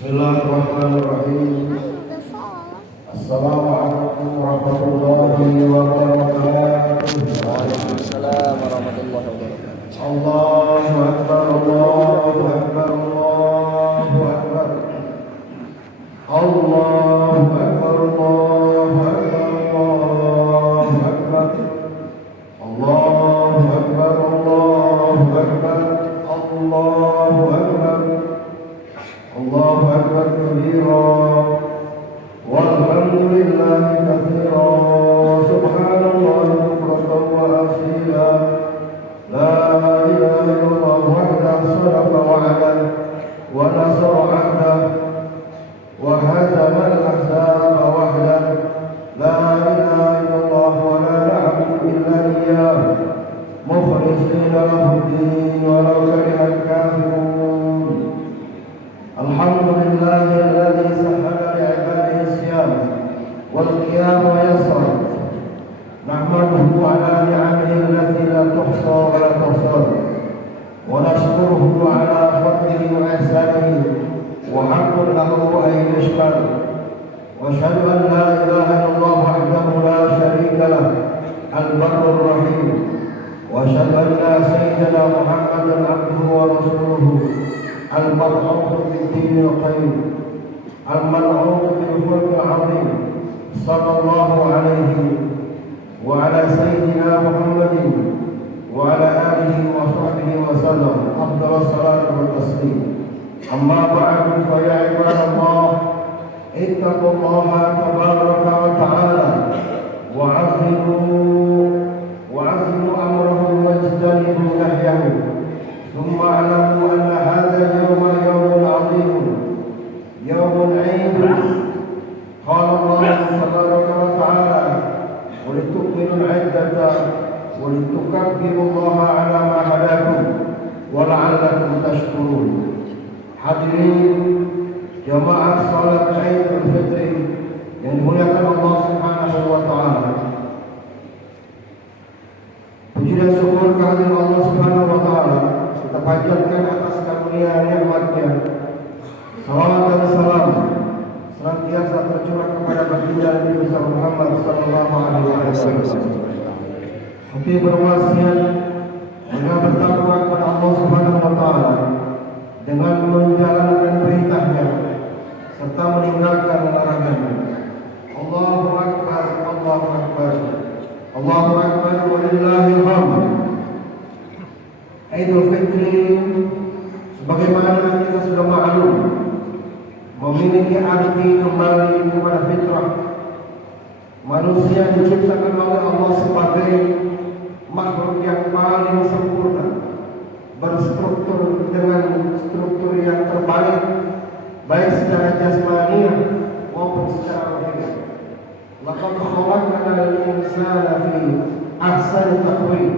Bismillahirrahmanirrahim. Assalamualaikum warahmatullahi wabarakatuh. Waalaikumsalam warahmatullahi wabarakatuh. Allahu akbar, Allahu akbar, Allahu akbar. Allahu akbar, Allahu akbar, Allahu akbar. Allahu akbar, Allahu akbar, Allahu akbar. Allahu akbar kabira. Walhamdulillahi katsira. Subhanallahi bukratan wa asila. La ilaha illallah wahdahu sadaqa wa'ada wa nasara 'abdah wa hazama al-ahzaba wahdah. La ilaha illallah wa la na'budu illa iyyah mukhlishina lahu ad-din wa law kariha al-kafirun. Alhamdulillahi alladhi sahhala li'ibadihi as-siyam wal qiyam wa yasra. Nahmaduhu ala ni'amihi allati la tuhsa wa la tuhsar. Wa nashkuruhu ala fadlihi wa ihsanihi wa haqqun lahu an yushkar. Wa ashhadu an la ilaha illallah wahdahu la sharika lah al-barrur rahim. Wa ashhadu anna sayyidana Muhammadan abduhu wa rasuluhu al-mab'uth bid-din al-qayyim al-mal'un bil-fulk al-'azim sallallahu alaihi wa ala sayyidina Muhammadin wa ala alihi wa sahbihi wa sallam afdalus salatu wa taslim. Amma ba'du, fa ya ibadallah ittaqullaha tabaraka wa ta'ala wa 'azzimu amrahu wa ijtanibu nahyahu. Thumma 'alamu anna hadha al-yawma yawmun 'azim yawmun 'aid. Qala Allah tabaraka wa ta'ala ولتكملوا العدة ولتكبروا الله على ما هداكم ولعلكم تشكرون. Hadirin jamaah salat Idul Fitri yang dimuliakan Allah Subhanahu wa taala. Puji dan syukur kehadirat Allah Subhanahu wa taala kita panjatkan atas karunia nikmat-Nya. Salawat dan salam senantiasa tercurah kepada baginda Nabi Muhammad sallallahu alaihi wasallam. Hati berwasiat dengan bertakwa kepada Allah Subhanahu wa taala dengan menjalankan perintahnya serta meninggalkan larangannya. Allahu akbar, Allahu akbar. Allahu akbar walillahil hamd. Idul Fitri sebagaimana kita sudah maklum memiliki arti kembali kepada fitrah. Manusia diciptakan oleh Allah sebagai makhluk yang paling sempurna, berstruktur dengan struktur yang terbaik, baik secara jasmani maupun secara rohani. Laqad khalaqnal insana fi ahsani taqwim.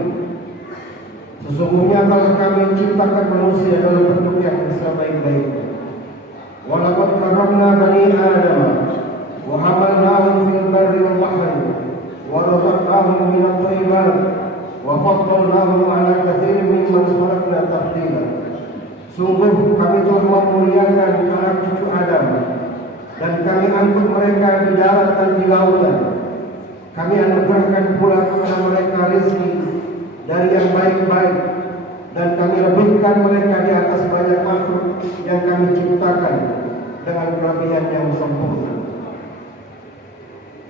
Sesungguhnya telah kami ciptakan manusia dalam bentuk yang sebaik-baiknya. Walaqad karramna bani Adam wa hamalnahum fil barri wal bahri wa razaqnahum min at-thayyibat wa faddalnahum 'ala katsirin mimman khalaqna tafdila. Sungguh kami telah memuliakan anak cucu Adam dan kami angkut mereka di darat dan di lautan. Kami anugerahkan pula kepada mereka rezeki dari yang baik-baik dan kami lebihkan mereka di atas banyak makhluk yang kami ciptakan dengan kelebihan yang sempurna.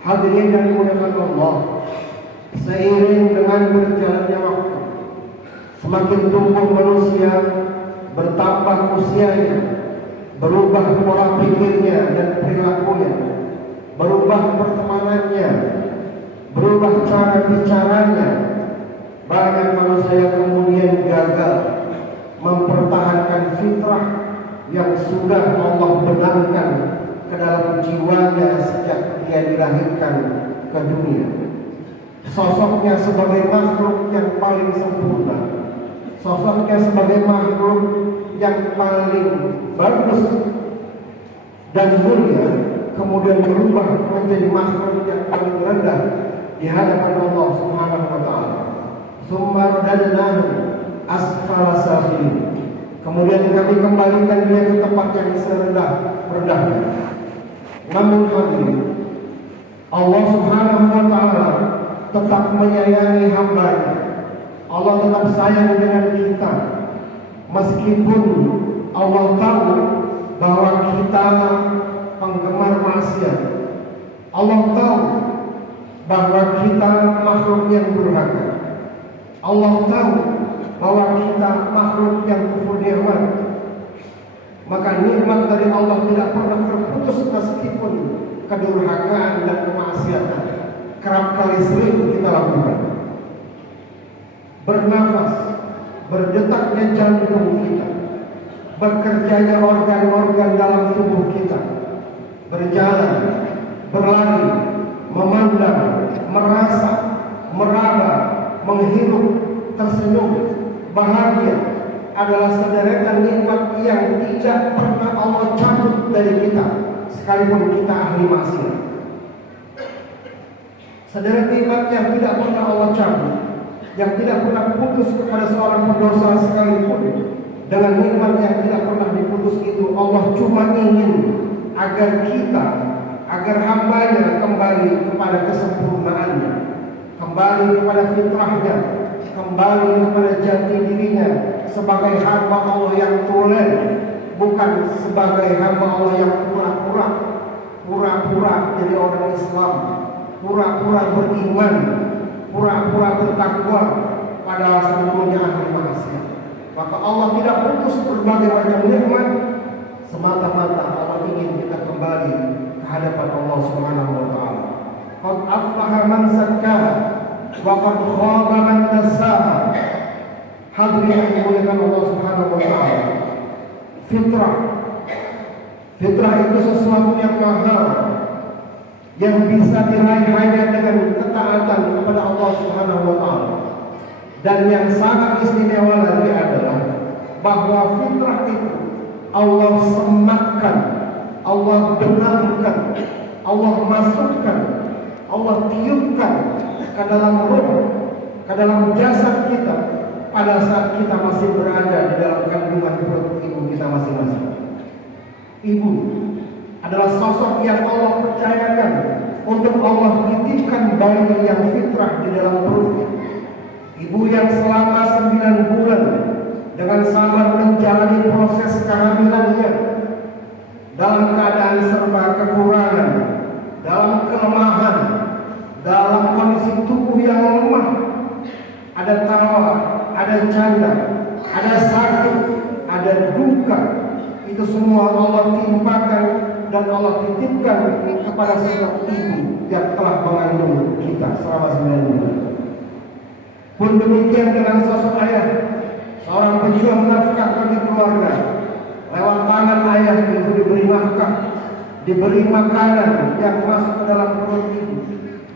Hadirin yang dimuliakan Allah, seiring dengan berjalannya waktu, semakin tumbuh manusia, bertambah usianya, berubah pola pikirnya dan perilakunya, berubah pertemanannya, berubah cara bicaranya. Banyak manusia yang kemudian gagal mempertahankan fitrah yang sudah Allah benamkan ke dalam jiwanya sejak dia dilahirkan ke dunia. Sosoknya sebagai makhluk yang paling sempurna, sosoknya sebagai makhluk yang paling bagus dan mulia, kemudian berubah menjadi makhluk yang paling rendah di hadapan Allah Subhanahu wa taala. Summa radadnahu asfala safilin. kemudian kami kembalikan dia ke tempat yang serendah-rendahnya. Namun hadirin, Allah Subhanahu wa Ta'ala tetap menyayangi hamba-Nya. Allah tetap sayang dengan kita, meskipun Allah tahu bahwa kita penggemar maksiat. Allah tahu bahwa kita makhluk yang durhaka. Allah tahu bahwa kita makhluk yang kufur nikmat. Maka nikmat dari Allah tidak pernah terputus meskipun kedurhakaan dan kemaksiatan kerap kali sering kita lakukan. Bernafas, berdetaknya jantung kita, bekerjanya organ-organ dalam tubuh kita, berjalan, berlari, memandang, merasa, meraba, menghirup, tersenyum, bahagia adalah sederetan nikmat yang tidak pernah Allah cabut dari kita, sekalipun kita ahli maksiat. Sederetan nikmat yang tidak pernah Allah cabut, yang tidak pernah putus kepada seorang pendosa sekalipun. Dengan nikmat yang tidak pernah diputus itu, Allah cuma ingin agar kita, agar hamba-Nya kembali kepada kesempurnaannya, kembali kepada fitrahnya, kembali kepada jati dirinya sebagai hamba Allah yang tulen, bukan sebagai hamba Allah yang pura-pura jadi orang Islam, pura-pura beriman, pura-pura bertakwa, padahal sebenarnya ahli maksiat. Maka Allah tidak putus berbagai macam nikmat, semata-mata Allah ingin kita kembali ke hadapan Allah Subhanahu wa Ta'ala. Qad aflaha man zakkaha wa qad khaba man dassaha. Hadirin yang dimuliakan Allah Subhanahu wa Ta'ala, fitrah itu sesuatu yang mahal, yang bisa diraih hanya dengan ketaatan kepada Allah Subhanahu wa Ta'ala. Dan yang sangat istimewa lagi adalah bahwa fitrah itu Allah sematkan, Allah benamkan, Allah masukkan, Allah tiupkan ke dalam ruh, ke dalam jasad kita pada saat kita masih berada di dalam kandungan perut ibu kita masing-masing. Ibu adalah sosok yang Allah percayakan untuk Allah titipkan bayi yang fitrah di dalam perutnya. Ibu yang selama 9 bulan dengan sabar menjalani proses kehamilannya dalam keadaan serba kekurangan, dalam kelemahan, dalam kondisi tubuh yang lemah, ada tawa, ada canda, ada sakit, ada duka. Itu semua Allah timpakan dan Allah titipkan kepada sosok ibu yang telah mengandung kita selama 9 bulan. Pun demikian dengan sosok ayah, seorang pejuang nafkah bagi keluarga. Lewat tangan ayah itu diberi nafkah, diberi makanan yang masuk ke dalam perut ibu,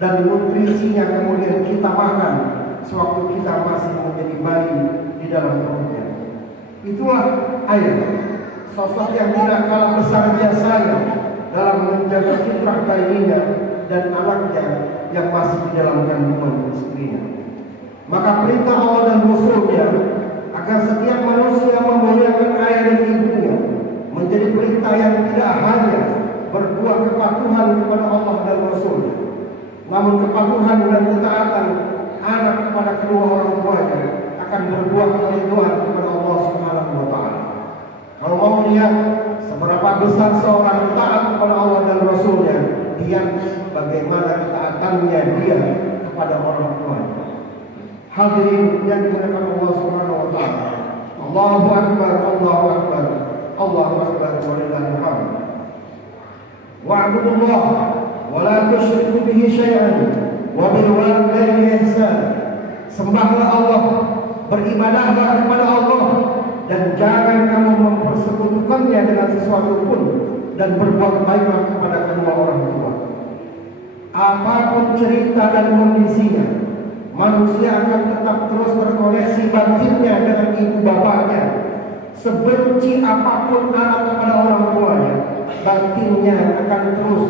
dan nutrisinya kemudian kita makan sewaktu kita masih menjadi bayi di dalam perutnya. Itulah ayah, sosok yang tidak kalah besar jasanya dalam menjaga fitrah bayinya dan anaknya yang masih di dalam kandungan istrinya. Maka perintah Allah dan Rasul-Nya agar setiap manusia memuliakan ayah dan ibunya menjadi perintah yang tidak hanya berbuah kepatuhan kepada Allah dan Rasul, namun kepatuhan dan ketaatan anak kepada kedua orang tuanya akan berbuah keriduan kepada Allah Subhanahu wa Ta'ala. Kalau mau lihat seberapa besar seorang taat kepada Allah dan Rasul-Nya, dia bagaimana ketaatannya dia kepada orang tuanya. Hadirin yang dimuliakan Allah Subhanahu wa Ta'ala, Allahu Akbar, Allahu Akbar, Allahu Akbar, walillahil hamd. Wa'budullah wa la tusyriku bihi syai'an wa bil walidayni ihsan. Sembahlah Allah, beribadahlah kepada Allah, dan jangan kamu mempersekutukannya dengan sesuatu pun, dan berbuat baiklah kepada kedua orang tua. Apapun cerita dan kondisinya, manusia akan tetap terus terkoneksi batinnya dengan ibu bapaknya. Sebenci apapun anak kepada orang tuanya, batinnya akan terus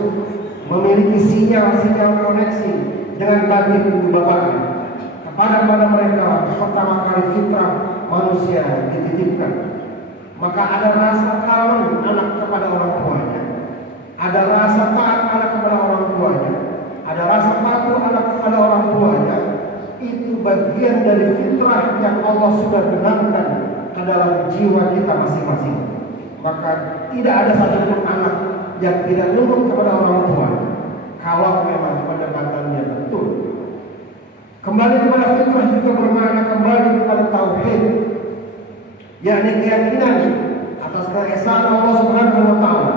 memiliki sinyal-sinyal koneksi dengan batin ibu bapaknya. Kepada mereka pertama kali fitrah manusia dititipkan. maka ada rasa kangen anak kepada orang tuanya, ada rasa taat anak kepada orang tuanya, ada rasa patuh anak kepada orang tuanya. Itu bagian dari fitrah yang Allah sudah benamkan ke dalam jiwa kita masing-masing. Maka tidak ada satupun anak yang tidak nurut kepada orang tua kalau memang pendekatannya betul. Kembali kepada fitrah juga bermakna kembali kepada tauhid, yakni keyakinan atas keesaan Allah Subhanahu wa taala.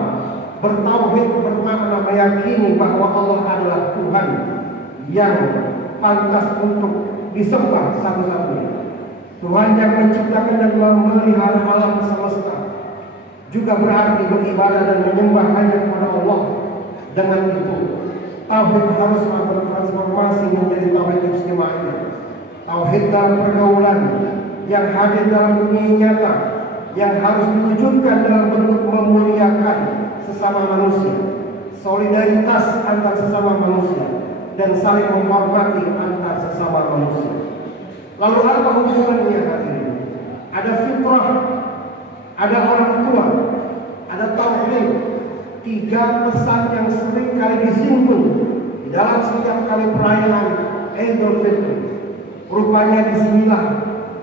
Bertauhid bermakna meyakini bahwa Allah adalah Tuhan yang pantas untuk disembah satu-satunya. Tuhan yang menciptakan dan memelihara alam semesta. Juga berarti beribadah dan menyembah hanya kepada Allah. Dengan itu, tauhid harus bertransformasi menjadi tauhid ijtimaiyah. Tauhid dalam pergaulan yang hadir dalam dunia nyata, yang harus diwujudkan dalam bentuk memuliakan sesama manusia, solidaritas antar sesama manusia, dan saling menghormati antar sesama manusia. Lalu apa hubungannya hadirin? Ada fitrah, ada orang tua, ada tauhid. Tiga pesan yang sering kali disinggung di dalam setiap kali perayaan Idul Fitri. Rupanya disinilah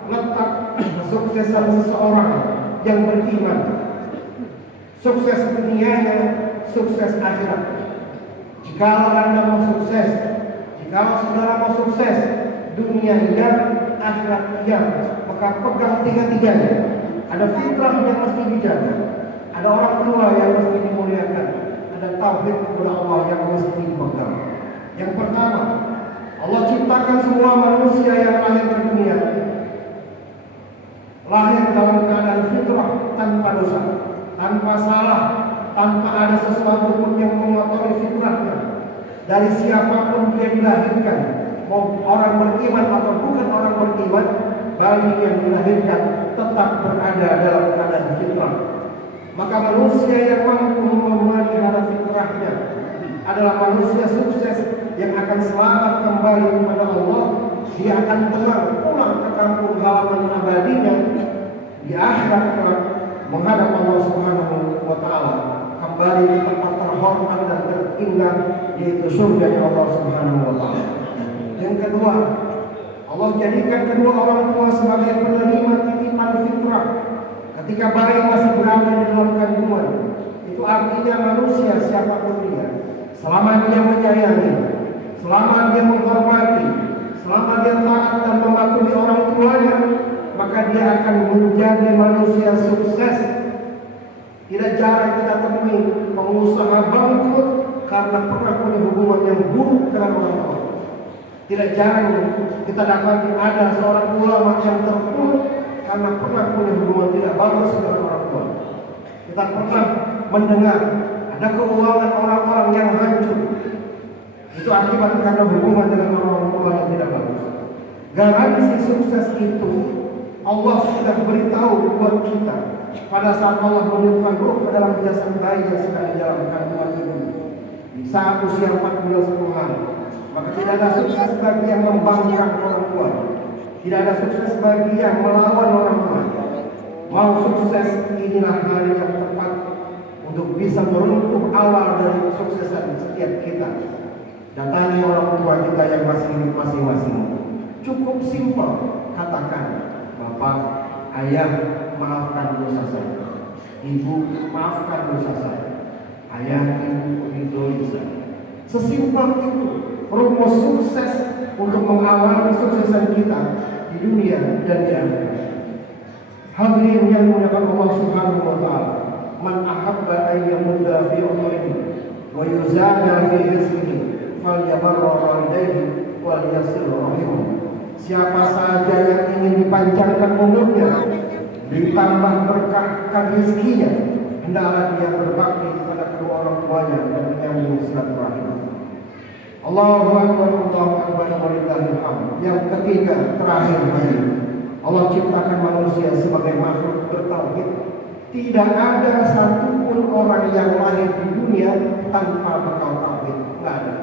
letak kesuksesan seseorang yang beriman. Sukses dunianya, sukses akhirat. Jika Anda mau sukses, jika saudara mau sukses, dunia dan akhirat dia, maka pegang tiga-tiganya. Ada fitrah yang mesti dijaga, ada orang tua yang mesti dimuliakan, ada tauhid kepada Allah yang mesti dipegang. Yang pertama, Allah ciptakan semua manusia yang lahir ke dunia lahir dalam keadaan fitrah, tanpa dosa, tanpa salah, tanpa ada sesuatu pun yang mengotori fitrahnya. Dari siapapun dia dilahirkan, mau orang beriman atau bukan orang beriman, bayi yang dilahirkan tetap berada dalam keadaan fitrah. Maka manusia yang mampu memelihara fitrahnya adalah manusia sukses yang akan selamat kembali kepada Allah. Dia akan tenang pulang ke kampung halaman abadinya di akhirat kelak menghadap Allah Subhanahu wa taala, kembali ke tempat terhormat dan terindah, yaitu surga Allah Subhanahu wa taala. Yang kedua, Allah jadikan kedua orang tua sebagai penerima titipan fitrah ketika bayi masih berada di dalam kandungan. Itu artinya manusia siapapun dia, selama dia menyayangi, selama dia menghormati, selama dia taat dan mematuhi orang tuanya, maka dia akan menjadi manusia sukses. Tidak jarang kita temui pengusaha bangkrut karena pernah punya hubungan yang buruk dengan orang tua. Tidak jarang kita dapati ada seorang ulama yang terpuruk karena pernah punya hubungan tidak bagus dengan orang tua. Kita pernah mendengar ada keuangan orang-orang yang hancur. Itu akibat karena hubungan dengan orang tua yang tidak bagus. Garansi sukses itu Allah sudah beritahu buat kita pada saat Allah menurunkan ruh ke dalam jasad bayi yang sedang di dalam kandungan ibu di saat usia 4 bulan 10 hari. Maka tidak ada sukses bagi yang membanggakan orang tua, tidak ada sukses bagi yang melawan orang tua. Mau sukses, inilah hari yang tepat untuk bisa meruntuh awal dari kesuksesan setiap kita. Datangi orang tua kita yang masih hidup masing-masing. Cukup simpel, katakan, Bapak, Ayah, maafkan dosa saya. Ibu, maafkan dosa saya. Ayah, Ibu, ridhoi saya. Sesimpel itu rumus sukses untuk mengawali kesuksesan kita di dunia dan di akhirat. Hadirin yang dimuliakan Allah Subhanahu wa taala, man ahabba an yamudda fi umrihi wa yuzada fi rizqihi falyabarra walidayhi wal yasil rahimahu. Siapa saja yang ingin dipanjangkan umurnya, ditambah berkahkan rezekinya, hendaklah dia berbakti kepada kedua orang tuanya dan menyambung silaturahim. Allahu Akbar, Allahu Akbar, walillahil hamd. Yang ketiga, terakhir, Allah ciptakan manusia sebagai makhluk bertauhid. Tidak ada satupun orang yang lahir di dunia tanpa bekal tauhid. Tidak ada.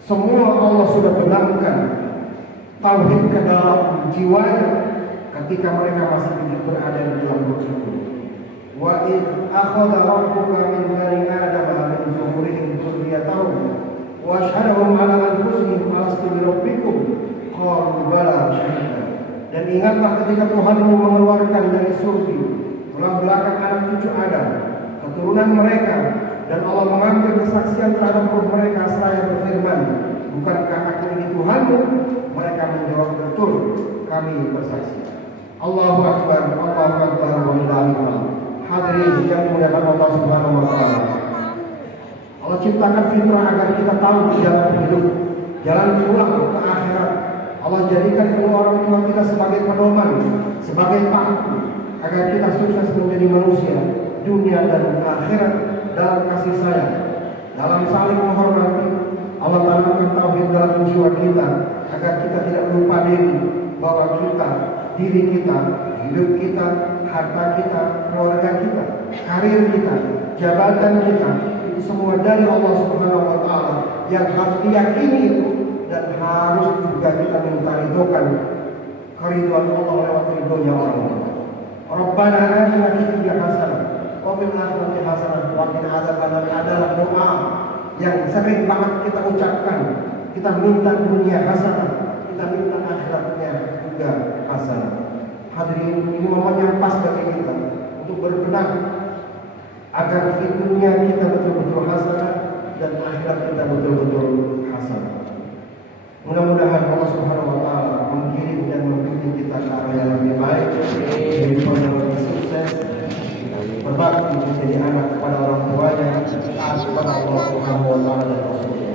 Semua Allah sudah benamkan tauhid ke dalam jiwanya ketika mereka masih berada di dalam perut ibu. Wa id akhadha rabbuka min bani adama min zuhurihim dzurriyyatahum wa asyhadahum 'ala anfusihim alastu bi rabbikum qalu bala syahidna. Dan ingatlah ketika Tuhanmu mengeluarkan dari surga tulang belakang anak cucu Adam, keturunan mereka, dan Allah mengambil kesaksian terhadap roh mereka seraya berfirman, bukankah aku ini Tuhanmu? Mereka menjawab, betul, kami bersaksi. Allahu Akbar, Allahu Akbar, walillahil. Hadirin yang dimuliakan Allah Subhanahu wa taala. Allah ciptakan fitrah agar kita tahu jalan hidup, jalan pulang ke akhirat. Allah jadikan kedua orang tua kita sebagai pedoman, sebagai paku, agar kita sukses menjadi manusia dunia dan akhirat dalam kasih sayang, dalam saling menghormati. Allah tanamkan tauhid dalam jiwa kita agar kita tidak lupa bahwa kita, diri kita, hidup kita, harta kita, keluarga kita, karir kita, jabatan kita, itu semua dari Allah Subhanahu wa taala yang harus diyakini itu, dan harus juga kita minta ridhokan keriduan Allah lewat ridhonya orang. Rabbana atina fid dunya hasanah wa fil akhirati hasanah wa qina adzabannar adalah doa yang sering banget kita ucapkan. Kita minta dunia hasanah, kita minta akhiratnya juga hasanah. Hadirin, ini momen yang pas bagi kita untuk berbenah agar dunia kita betul-betul hasanah dan akhirat kita betul-betul hasanah. Mudah-mudahan Allah Subhanahu wa taala mengirim dan membimbing kita ke arah yang lebih baik, daripada lebih sukses, berbakti menjadi anak kepada orang tuanya, taat kepada Allah Subhanahu wa taala dan Rasulnya.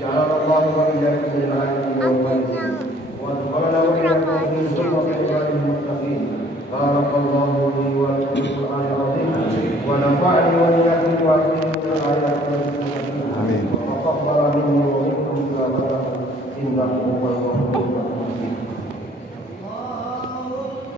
Ja'alallahu wa iyyakum minal muttaqin wa adkhalana wa iyyakum fi zumratil muttaqin. Barakallahu li wa lakum fil Qur'anil 'azim wa nafa'ani wa iyyakum wa iyyakum ayatin. Amin. Wa taqabbala minni wa minkum innahu huwal